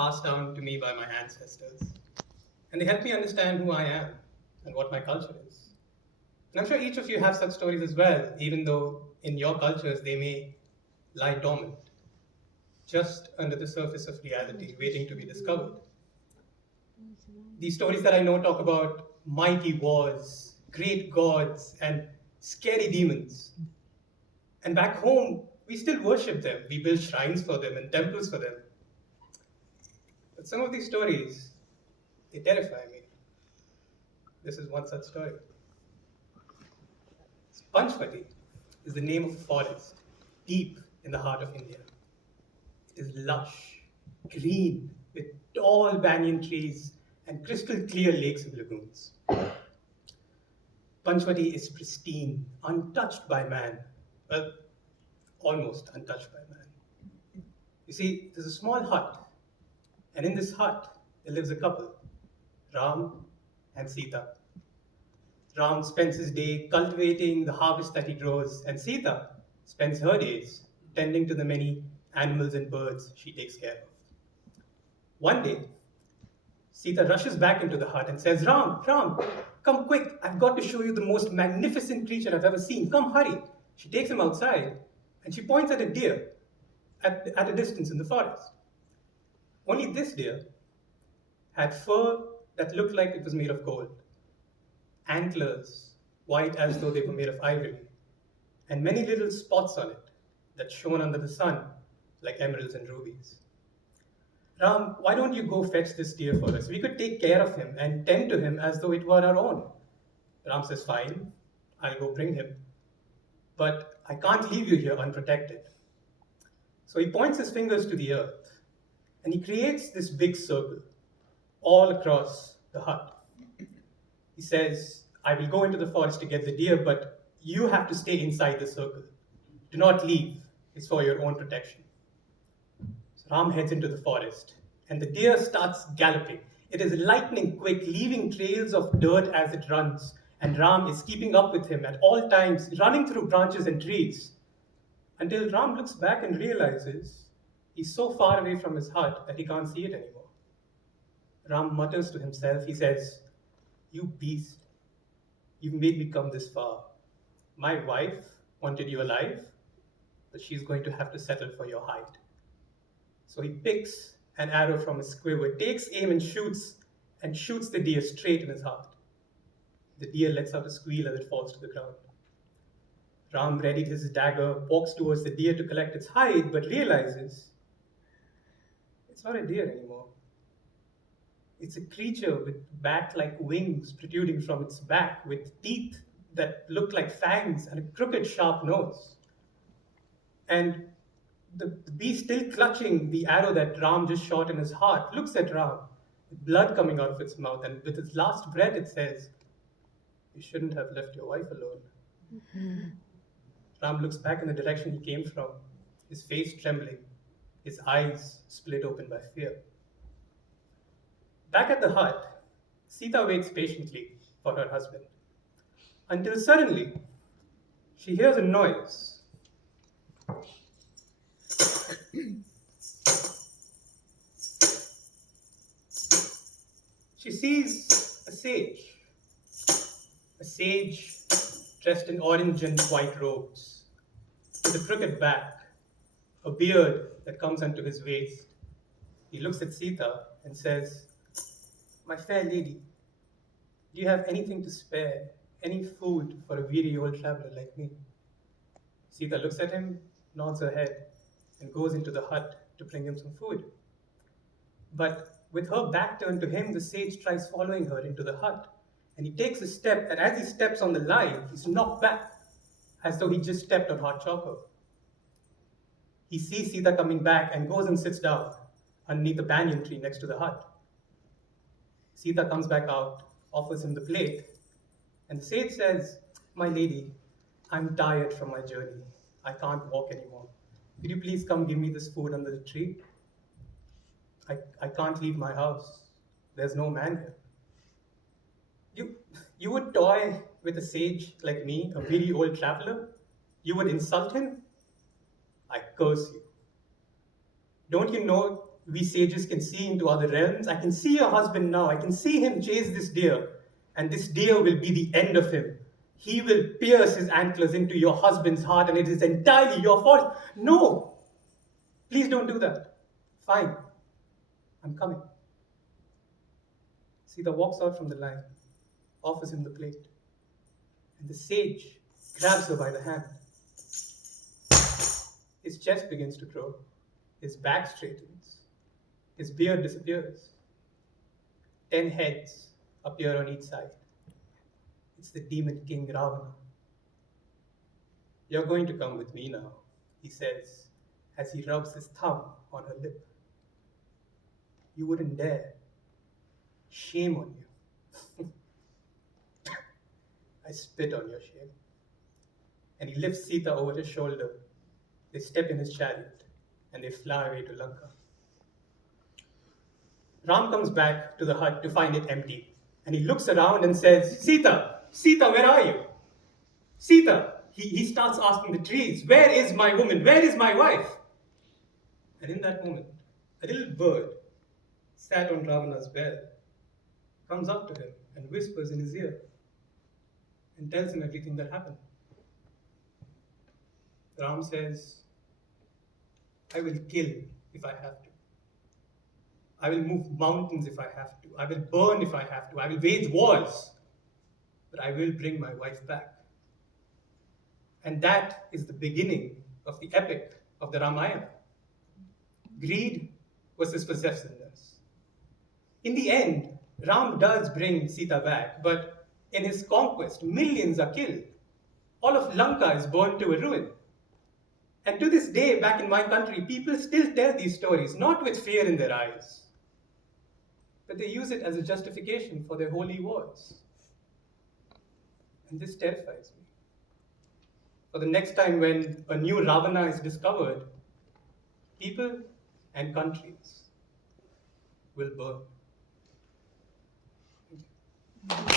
passed down to me by my ancestors. And they help me understand who I am and what my culture is. And I'm sure each of you have such stories as well, even though in your cultures they may lie dormant, just under the surface of reality, waiting to be discovered. These stories that I know talk about mighty wars, great gods, and scary demons. And back home, we still worship them. We build shrines for them and temples for them. But some of these stories, they terrify me. This is one such story. Panchvati is the name of a forest deep in the heart of India. It is lush, green, with tall banyan trees and crystal clear lakes and lagoons. Panchvati is pristine, untouched by man. Well, almost untouched by man. You see, there's a small hut, and in this hut, there lives a couple, Ram and Sita. Ram spends his day cultivating the harvest that he grows, and Sita spends her days tending to the many animals and birds she takes care of. One day, Sita rushes back into the hut and says, Ram, come quick. I've got to show you the most magnificent creature I've ever seen. Come, hurry. She takes him outside and she points at a deer at a distance in the forest. Only this deer had fur that looked like it was made of gold, antlers white as though they were made of ivory, and many little spots on it that shone under the sun like emeralds and rubies. Ram, why don't you go fetch this deer for us? We could take care of him and tend to him as though it were our own. Ram says, fine, I'll go bring him. But I can't leave you here unprotected. So he points his fingers to the earth and he creates this big circle all across the hut. He says, I will go into the forest to get the deer, but you have to stay inside the circle. Do not leave. It's for your own protection. So Ram heads into the forest, and the deer starts galloping. It is lightning quick, leaving trails of dirt as it runs, and Ram is keeping up with him at all times, running through branches and trees, until Ram looks back and realizes he's so far away from his hut that he can't see it anymore. Ram mutters to himself. He says, you beast, you've made me come this far. My wife wanted you alive, but she's going to have to settle for your hide. So he picks an arrow from his quiver, takes aim and shoots the deer straight in his heart. The deer lets out a squeal as it falls to the ground. Ram readied his dagger, walks towards the deer to collect its hide, but realizes it's not a deer anymore. It's a creature with bat-like wings protruding from its back, with teeth that look like fangs and a crooked, sharp nose. And the beast, still clutching the arrow that Ram just shot in his heart, looks at Ram, with blood coming out of its mouth, and with its last breath it says, you shouldn't have left your wife alone. Ram looks back in the direction he came from, his face trembling, his eyes split open by fear. Back at the hut, Sita waits patiently for her husband, until suddenly she hears a noise. She sees a sage dressed in orange and white robes, with a crooked back, a beard that comes unto his waist. He looks at Sita and says, my fair lady, do you have anything to spare, any food for a weary old traveler like me? Sita looks at him, nods her head, and goes into the hut to bring him some food. But with her back turned to him, the sage tries following her into the hut, and he takes a step, and as he steps on the line, he's knocked back, as though he just stepped on hot chocolate. He sees Sita coming back and goes and sits down underneath the banyan tree next to the hut. Sita comes back out, offers him the plate, and the sage says, my lady, I'm tired from my journey. I can't walk anymore. Could you please come give me this food under the tree? I can't leave my house. There's no man here. You would toy with a sage like me, a weary old traveler? You would insult him? I curse you. Don't you know We sages can see into other realms. I can see your husband now. I can see him chase this deer, and this deer will be the end of him. He will pierce his antlers into your husband's heart, and it is entirely your fault. No, please don't do that. Fine, I'm coming. Sita walks out from the line, offers him the plate, and the sage grabs her by the hand. His chest begins to grow, his back straightens, his beard disappears. 10 heads appear on each side. It's the demon king Ravana. You're going to come with me now, he says, as he rubs his thumb on her lip. You wouldn't dare. Shame on you. I spit on your shame. And he lifts Sita over his shoulder. They step in his chariot, and they fly away to Lanka. Ram comes back to the hut to find it empty, and he looks around and says, Sita, Sita, where are you? Sita, he starts asking the trees, where is my woman? Where is my wife? And in that moment, a little bird sat on Ravana's bell, comes up to him and whispers in his ear and tells him everything that happened. Ram says, I will kill if I have to. I will move mountains if I have to. I will burn if I have to. I will wage wars. But I will bring my wife back. And that is the beginning of the epic of the Ramayana. Greed versus possessiveness. In the end, Ram does bring Sita back, but in his conquest, millions are killed. All of Lanka is burned to a ruin. And to this day, back in my country, people still tell these stories, not with fear in their eyes, but they use it as a justification for their holy wars. And this terrifies me. For the next time when a new Ravana is discovered, people and countries will burn. Thank you.